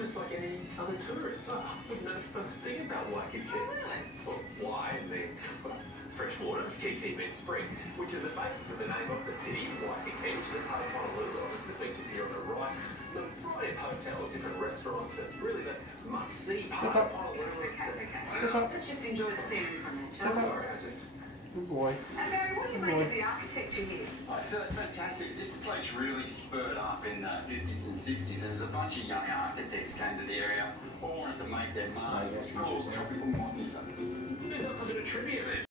just like any other tourist. I wouldn't know the first thing about Waikiki. Oh, really? Well, Wai means fresh water, Kiki means spring, which is the basis of the name of the city, Waikiki, which is a part of Honolulu. Obviously, the beaches here on the right, the variety of hotels, different restaurants, and really the must-see part of Honolulu. Let's just enjoy the scenery from there, shall we? Sorry, I just... Good boy. And Barry, what do you make of the architecture here? It's fantastic. This place really spurred up in the 50s and 60s, and there's a bunch of young architects came to the area, all wanted to make their mark. It's called tropical modernism. There's a bit of trivia there.